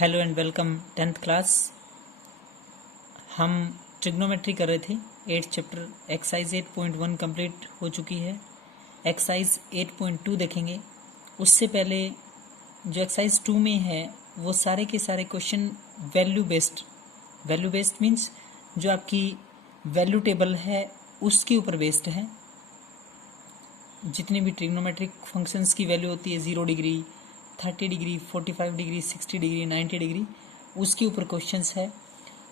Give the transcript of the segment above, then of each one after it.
Hello and welcome 10th class. हम trigonometry कर रहे थे। 8th चैप्टर एक्सरसाइज 8.1 कंप्लीट हो चुकी है। एक्सरसाइज 8.2 देखेंगे। उससे पहले जो एक्सरसाइज 2 में है वो सारे के सारे क्वेश्चन वैल्यू बेस्ड मीन्स जो आपकी वैल्यू टेबल है उसके ऊपर बेस्ड है। जितनी भी ट्रिग्नोमेट्रिक फंक्शंस की वैल्यू होती है 0 degree, 30 degree, 45 degree, 60 degree, 90 degree, उसके ऊपर क्वेश्चंस है।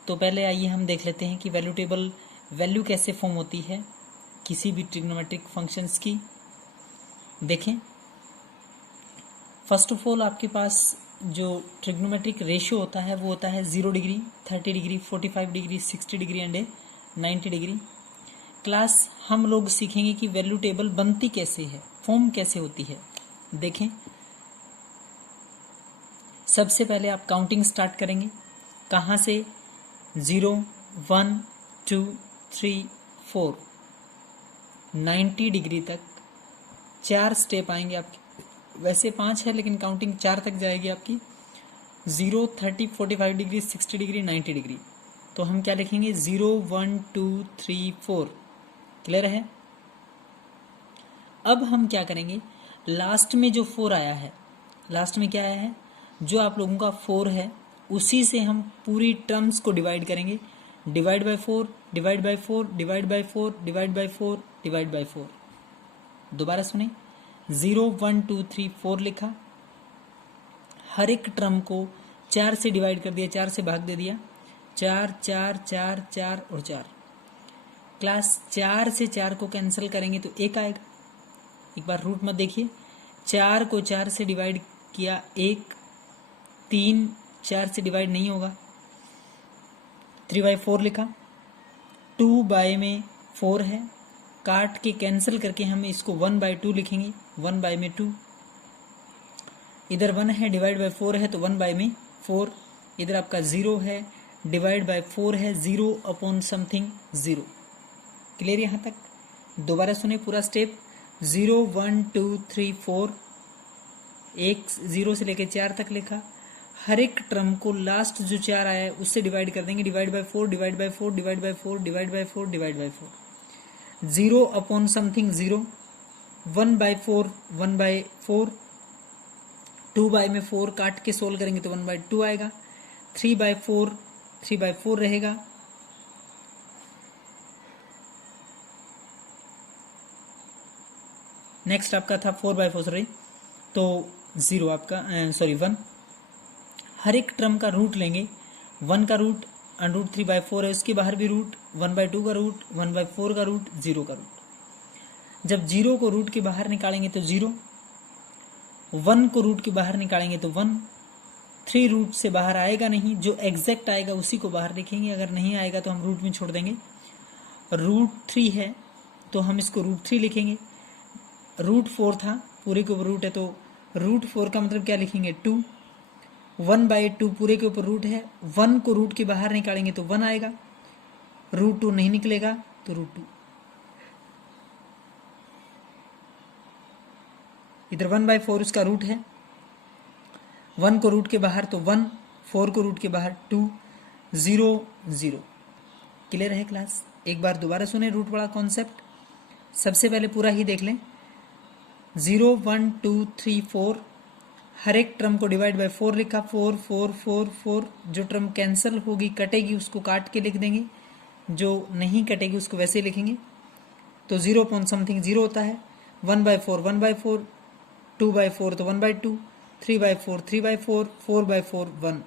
तो पहले आइए हम देख लेते हैं कि वैल्यू टेबल वैल्यू कैसे फॉर्म होती है किसी भी ट्रिग्नोमेट्रिक फंक्शंस की। देखें, फर्स्ट ऑफ ऑल आपके पास जो ट्रिग्नोमेट्रिक रेशियो होता है वो होता है 0 degree, 30 degree, 45 degree, 60 degree and 90 degree. Class हम लोग सीखेंगे कि वैल्यू टेबल बनती कैसे है, फॉर्म कैसे होती है। देखें, सबसे पहले आप काउंटिंग स्टार्ट करेंगे। कहाँ से? 0, 1, 2, 3, 4, 90 डिग्री तक 4 स्टेप आएंगे आपके। वैसे 5 है लेकिन काउंटिंग 4 तक जाएगी आपकी। 0, 30, 45 डिग्री, 60 डिग्री, 90 डिग्री। तो हम क्या लिखेंगे? 0, 1, 2, 3, 4। क्लियर है? अब हम क्या करेंगे, लास्ट में जो 4 आया है, लास्ट में क्या आया है, जो आप लोगों का 4 है उसी से हम पूरी टर्म्स को डिवाइड करेंगे। Divide by 4, divide by 4, divide by 4, divide by 4, divide by 4। दोबारा सुने, 0, 1, 2, 3, 4 लिखा, हर एक टर्म को 4 से डिवाइड कर दिया, 4 से भाग दे दिया। 4, 4, 4, 4 और 4। क्लास 4 से 4 को कैंसिल करेंगे तो 1 आएगा। एक बार रूट मत देखिए, 4 को 4 से डिवाइड किया 1, 3 4 से डिवाइड नहीं होगा। 3/4 लिखा, 2 में 4 है, काट के कैंसिल करके हम इसको 1/2 लिखेंगे। 1 में 2, इधर 1 है, डिवाइड बाय 4 है तो 1 में 4। इधर आपका 0 है, डिवाइड बाय 4 है, 0 अपॉन समथिंग 0। क्लियर यहाँ तक? दोबारा सुने पूरा स्टेप। 0, 1, 2, 3, 4, 1 0 से लेके 4 तक लिखा। हर एक टर्म को लास्ट जो 4 आया है उससे डिवाइड कर देंगे। Divide by 4, divide by 4, divide by 4, divide by 4, divide by 4। 0 upon something 0। 1/4, 1/4। 2 में 4 काट के सोल्व करेंगे तो 1/2 आएगा। 3/4, 3/4 रहेगा। नेक्स्ट आपका था 4/4, सॉरी, तो 0 आपका 1। हर एक टर्म का रूट लेंगे। 1 का रूट √3/4 है, उसके बाहर भी रूट, 1/2 का रूट, 1/4 का रूट, 0 का रूट। जब 0 को रूट के बाहर निकालेंगे तो 0, 1 को रूट के बाहर निकालेंगे तो 1। 3 रूट से बाहर आएगा नहीं, जो एग्जैक्ट आएगा उसी को बाहर लिखेंगे, अगर नहीं आएगा तो हम रूट में छोड़ देंगे। √3 है तो हम इसको √3 लिखेंगे। √4 था, पूरे के ऊपर रूट है तो √4 का मतलब क्या लिखेंगे? 2। 1/2 पूरे के ऊपर रूट है, 1 को रूट के बाहर निकालेंगे तो 1 आएगा। √2 नहीं निकलेगा तो √2। इधर 1/4 उसका रूट है, 1 को रूट के बाहर तो 1, 4 को रूट के बाहर 2, 0, 0। क्लियर है क्लास? एक बार दोबारा सुने रूट वाला कॉन्सेप्ट। सबसे पहले पूरा ही देख लें। 0, 1, 2, 3, 4, हर एक टर्म को डिवाइड बाय 4 लिखा। 4, 4, 4, 4। जो टर्म कैंसिल होगी, कटेगी, उसको काट के लिख देंगे, जो नहीं कटेगी उसको वैसे लिखेंगे। तो 0 अपॉन समथिंग 0 होता है। 1/4, 1/4, 2/4 तो 1/2, 3/4, 3/4, 4/4, 1।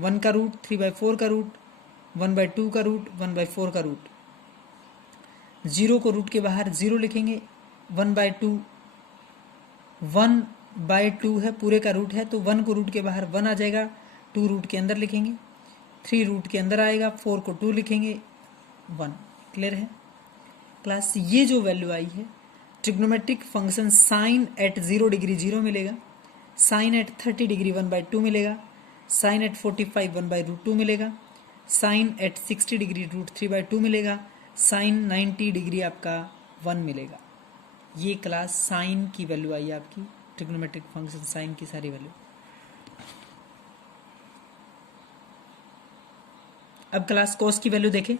1 का रूट, 3/4 का रूट, 1/2 का रूट, 1/4 का रूट। 0 को रूट के बाहर 0 लिखेंगे। 1/2, 1/2 है, पूरे का रूट है तो 1 को रूट के बाहर 1 आ जाएगा, 2 रूट के अंदर लिखेंगे, 3 रूट के अंदर आएगा, 4 को 2 लिखेंगे, 1। क्लियर है क्लास? ये जो वैल्यू आई है trigonometric function sine at 0 degree 0 मिलेगा, साइन एट 30 डिग्री 1/2 मिलेगा, साइन एट 45 1/√2 मिलेगा, साइन एट 60 डिग्री √3/2 मिलेगा, साइन 90 डिग्री आपका 1 मिलेगा। ये क्लास साइन की वैल्यू आई आपकी, ट्रिग्नोमेट्रिक फंक्शन साइन की सारी वैल्यू। अब क्लास कोस की वैल्यू देखें,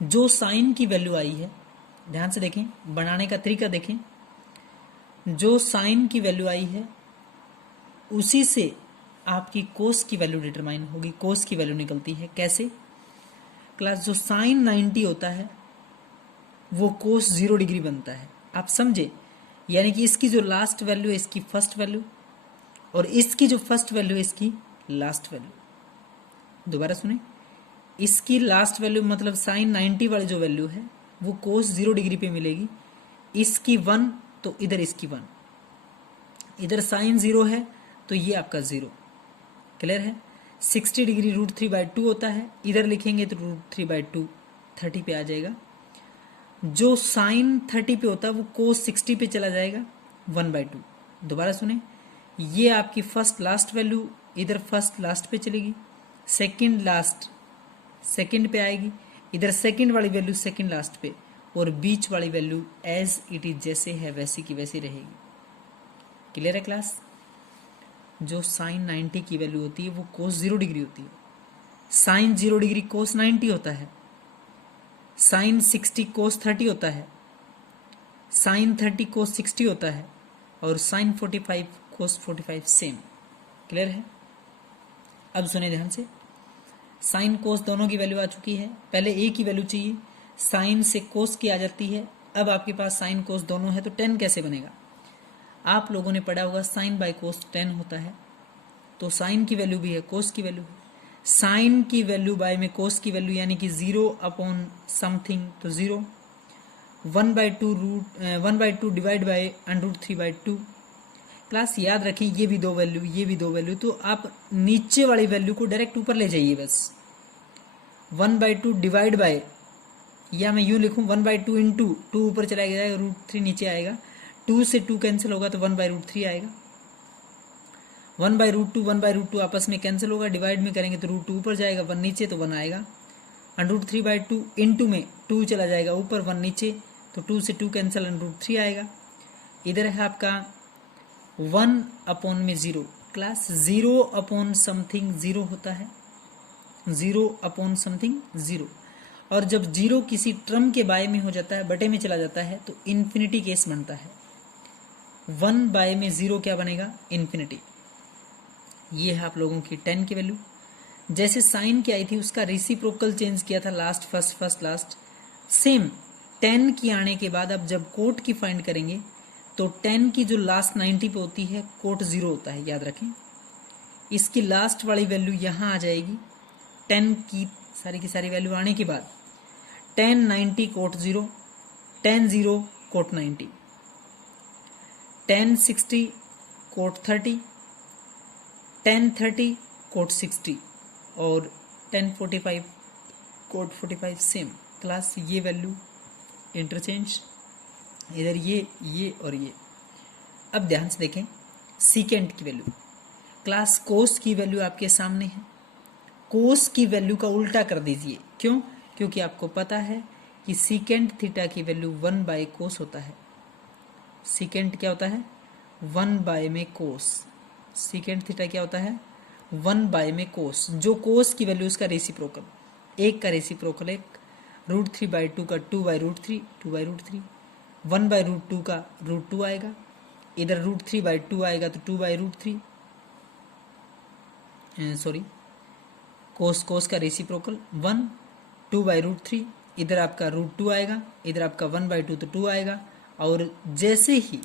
जो साइन की वैल्यू आई है, ध्यान से देखें, बनाने का तरीका देखें, जो साइन की वैल्यू आई है उसी से आपकी कोस की वैल्यू डिटरमाइन होगी, कोस की वैल्यू निकलती है। कैसे? क्लास जो साइन 90 होता है वो कोस 0 डिग्री बनता है, आप समझे? यानी कि इसकी जो लास्ट वैल्यू है इसकी फर्स्ट वैल्यू, और इसकी जो फर्स्ट वैल्यू है इसकी लास्ट वैल्यू। दोबारा सुने, इसकी लास्ट वैल्यू मतलब साइन 90 वाली जो वैल्यू है वो कोस 0 डिग्री पे मिलेगी, इसकी 1 तो इधर इसकी 1, इधर साइन 0 है तो ये आपका 0। क्लियर है? 60 डिग्री √3/2 होता है, इधर लिखेंगे तो √3/2 30 पे आ जाएगा। जो साइन 30 पे होता है वो कोस 60 पे चला जाएगा, 1/2। दोबारा सुने, ये आपकी फर्स्ट लास्ट वैल्यू इधर फर्स्ट लास्ट पे चलेगी, सेकंड लास्ट सेकंड पे आएगी, इधर सेकंड वाली वैल्यू सेकंड लास्ट पे, और बीच वाली वैल्यू एज इट इज जैसे है वैसी की वैसी रहेगी। क्लियर है क्लास? जो साइन 90 की वैल्यू होती है वो कोस 0 डिग्री होती है। साइन 0 डिग्री कोस 90 होता है, साइन 60 कोस 30 होता है, साइन 30 कोस 60 होता है, और साइन 45 कोस 45 सेम। क्लियर है? अब सुने ध्यान से, साइन कोस दोनों की वैल्यू आ चुकी है, पहले ए की वैल्यू चाहिए, साइन से कोस की आ जाती है। अब आपके पास साइन कोस दोनों है तो टेन कैसे बनेगा? आप लोगों ने पढ़ा होगा साइन बाय कोस 10 होता है, तो साइन की वैल्यू भी है, कोस की वैल्यू है, साइन की वैल्यू बाय में कोस की वैल्यू, यानी कि 0 अपॉन समथिंग तो 0, 1/2 डिवाइड बाय √3/2। क्लास याद रखें ये भी दो वैल्यू, ये भी दो वैल्यू, तो आप नीचे वाली वैल्यू को डायरेक्ट ऊपर ले जाइए बस। 1/2 डिवाइड बाय, या मैं यूं लिखूं 1/2 इंटू 2 ऊपर चला जाएगा, √3 नीचे आएगा, 2 से 2 कैंसिल होगा तो 1/√3 आएगा, 1/√2 1/√2 आपस में कैंसिल होगा, डिवाइड में करेंगे तो √2 ऊपर जाएगा, 1 नीचे तो 1 आएगा, √3/2 इंटू में 2 चला जाएगा ऊपर 1 नीचे, तो 2 से 2 कैंसिल, √3 आएगा। इधर है आपका 1 अपॉन में 0, क्लास 0 अपॉन समथिंग 0 होता है, 0 अपॉन समथिंग 0, और जब 0 किसी टर्म के बाय में हो जाता है, बटे में चला जाता है, तो इन्फिनिटी केस बनता है। 1 बाय में 0 क्या बनेगा? इन्फिनिटी। ये है आप लोगों की 10 की वैल्यू। जैसे साइन की आई थी उसका रेसिप्रोकल चेंज किया था, last first first last, same 10 की आने के बाद अब जब कोट की फाइंड करेंगे तो 10 की जो लास्ट 90 पे होती है कोट 0 होता है, याद रखें। इसकी लास्ट वाली वैल्यू यहाँ आ जाएगी, 10 की सारी वैल्यू आने के बाद 10 90 कोट 0, 10 0 कोट 90, 10 60 कोट 30, 10 30 कोट 60, और 10 45 कोट 45 सेम। क्लास ये वैल्यू इंटरचेंज, इधर ये और ये। अब ध्यान से देखें सीकेंट की वैल्यू, क्लास कोस की वैल्यू आपके सामने है, कोस की वैल्यू का उल्टा कर दीजिए। क्यों? क्योंकि आपको पता है कि सीकेंट थीटा की वैल्यू 1 बाय कोस होता है। सीकेंट क्या होता है? 1 बाय में कोस। सीकेंट थीटा क्या होता है? 1 बाय में कोस। जो कोस की वैल्यू उसका रेसिप्रोकल, एक का रेसिप्रोकल एक, √3/2 का 2/√3, 2/√3, 1/√2 का √2 आएगा, इधर √3/2 आएगा तो 2/√3, सॉरी कोस का रेसिप्रोकल 1, 2/√3, इधर आपका √2 आएगा, इधर आपका 1/2 तो 2 आएगा, और जैसे ही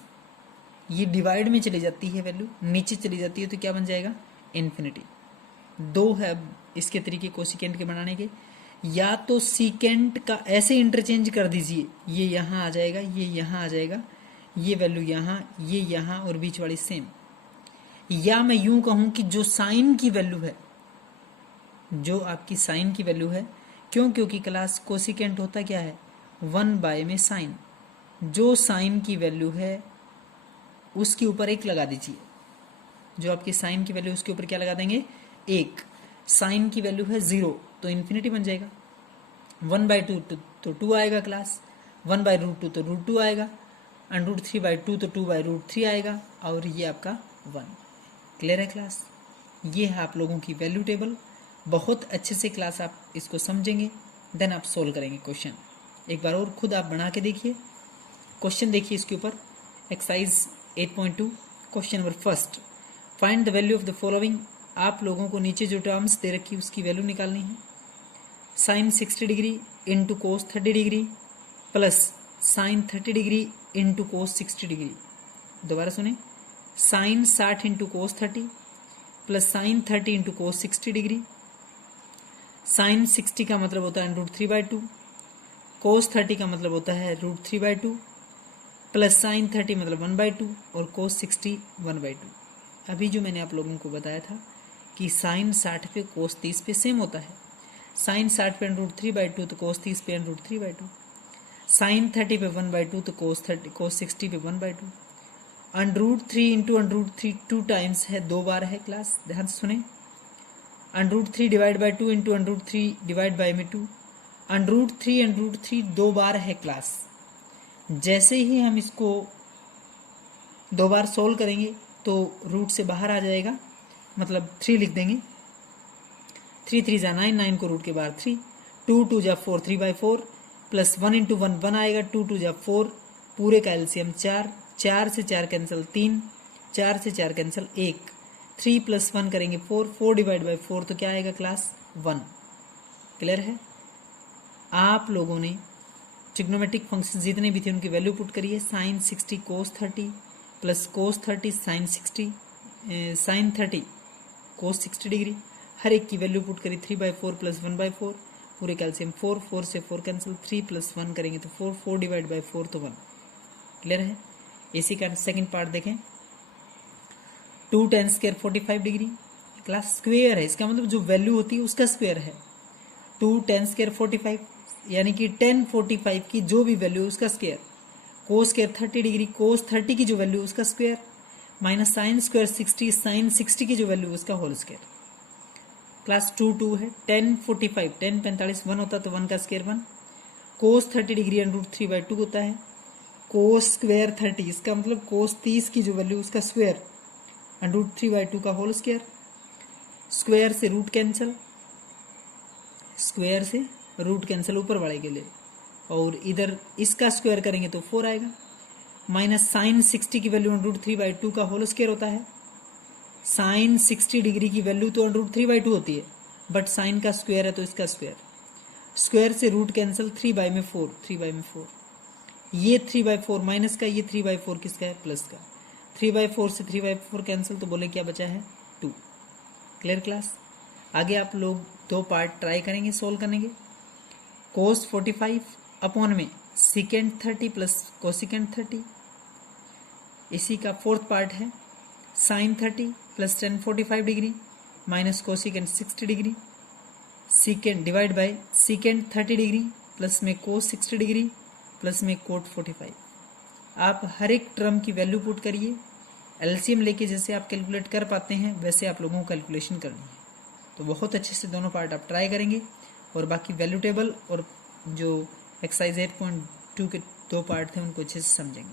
ये डिवाइड में चली जाती है वैल्यू, नीचे चली जाती है तो क्या बन जाएगा? इन्फिनिटी। दो है इसके तरीके कोसिकेंट के बनाने के, या तो सीकेंट का ऐसे इंटरचेंज कर दीजिए, ये यहाँ आ जाएगा, ये यहाँ आ जाएगा, ये वैल्यू यहाँ, ये यहाँ, और बीच वाली सेम, या मैं यूं कहूं कि जो साइन की वैल्यू है, जो आपकी साइन की वैल्यू है, क्यों? क्योंकि क्लास कोसिकेंट होता क्या है? 1 बाय में साइन, जो साइन की वैल्यू है उसके ऊपर 1 लगा दीजिए, जो आपकी साइन की वैल्यू उसके ऊपर क्या लगा देंगे? 1। साइन की वैल्यू है 0 तो इन्फिनिटी बन जाएगा, 1/2 तो 2 आएगा क्लास, 1/√2 तो √2 आएगा, √3/2 तो 2/√3 आएगा, और ये आपका 1। क्लियर है क्लास? ये है आप लोगों की वैल्यू टेबल, बहुत अच्छे से क्लास आप इसको समझेंगे, देन आप सोल्व करेंगे क्वेश्चन। एक बार और खुद आप बना के देखिए। क्वेश्चन देखिए इसके ऊपर, exercise 8.2 question number first, find the value of the following. आप लोगों को नीचे जो टर्म्स दे रखी है उसकी वैल्यू निकालनी है। Sine 60 degree into cos 30 degree plus sine 30 degree into cos 60 degree. दोबारा सुने, sine 60 into cos 30 plus sine 30 into cos 60 degree. Sine 60 का मतलब होता है √3/2, कोस 30 का मतलब होता है √3/2 प्लस साइन 30 मतलब 1/2 और कोस 60 1/2। अभी जो मैंने आप लोगों को बताया था कि साइन 60 पे कोस 30 पे सेम होता है। साइन 60 पे √3/2 तो कोस 30 पे √3/2, साइन 30 पे 1/2 तो कोस 60 पे 1/2। √3 इंटू √3 2 टाइम्स है, 2 बार है क्लास, ध्यान से सुने। √3 divide by 2 into √3 divide by में 2, √3 2 बार है क्लास। जैसे ही हम इसको 2 बार सोल्व करेंगे तो रूट से बाहर आ जाएगा, मतलब 3 लिख देंगे। 3 3 जा 9, 9 को रूट के बाहर 3, 2 2 जा 4, 3/4 प्लस 1 इंटू 1 1 आएगा, 2 2 जा 4, पूरे का एलसीएम 4, 4 से 4 कैंसिल 3, 4 से 4 कैंसिल 1, 3 प्लस 1 करेंगे 4, 4 डिवाइड बाई 4 तो क्या आएगा क्लास 1। क्लियर है? आप लोगों ने ट्रिग्नोमेट्रिक फंक्शन जितने भी थे उनकी वैल्यू पुट करिए। साइन 60 कोस 30 प्लस कोस 30 साइन 60 साइन 30 कोस 60 डिग्री, हर एक की वैल्यू पुट करी। 3/4 प्लस 1/4, पूरे कैल्सियम 4, 4 से 4 कैंसिल, 3 प्लस 1 करेंगे तो 4, 4 डिवाइड बाई 4 तो 1। क्लियर है? इसी का सेकंड पार्ट देखें। 2 10 स्क्वायर 45 डिग्री, क्लास स्क्वायर है, इसका मतलब जो वैल्यू होती है उसका स्क्वायर है। 2 10 स्क्वायर 45 यानी कि 10 45 की जो भी वैल्यू उसका square, cos square 30 degree, cos 30 की जो वैल्यू उसका square, minus sine square 60, sine 60 की जो वैल्यू उसका होल स्क्वायर। क्लास 2 2 है। 10 45 10 45 1 होता तो 1 का स्क्वायर 1, कोस 30 डिग्री √3/2 होता है, कोस स्क्वायर 30 इसका मतलब कोस 30 की जो वैल्यू उसका स्क्वायर √3/2 का होल स्क्वायर। स्क्वायर से रूट कैंसिल, स्क्वायर से रूट कैंसिल ऊपर वाले के लिए, और इधर इसका स्क्वायर करेंगे तो 4 आएगा। माइनस साइन 60 की वैल्यू √3/2 का होल स्क्वायर होता है। साइन 60 डिग्री की वैल्यू तो √3/2 होती है, बट साइन का स्क्वायर है तो इसका स्क्वायर। स्क्वायर से रूट कैंसिल, 3/4 3/4, ये 3/4 माइनस का, ये 3/4 किसका है प्लस का। 3/4 से 3/4 कैंसिल तो बोले क्या बचा है 2। Clear class? आगे आप लोग 2 पार्ट ट्राई करेंगे सोल्व करने के। कोस 45 अपॉन में सिकेंड 30 प्लस कोसिकेंड 30, इसी का 4th पार्ट है। Sine 30 plus tan 45 degree minus cosecant 60 degree, secant divide by secant 30 degree plus में कोस 60 डिग्री प्लस में कोट 45। आप हर एक टर्म की वैल्यू पुट करिए, एलसीएम लेके जैसे आप कैलकुलेट कर पाते हैं वैसे आप लोगों को कैलकुलेशन करनी है। तो बहुत अच्छे से दोनों पार्ट आप ट्राई करेंगे, और बाकी वैल्यू टेबल और जो एक्सरसाइज 8.2 के 2 पार्ट थे उनको अच्छे से समझेंगे।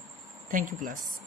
Thank you class.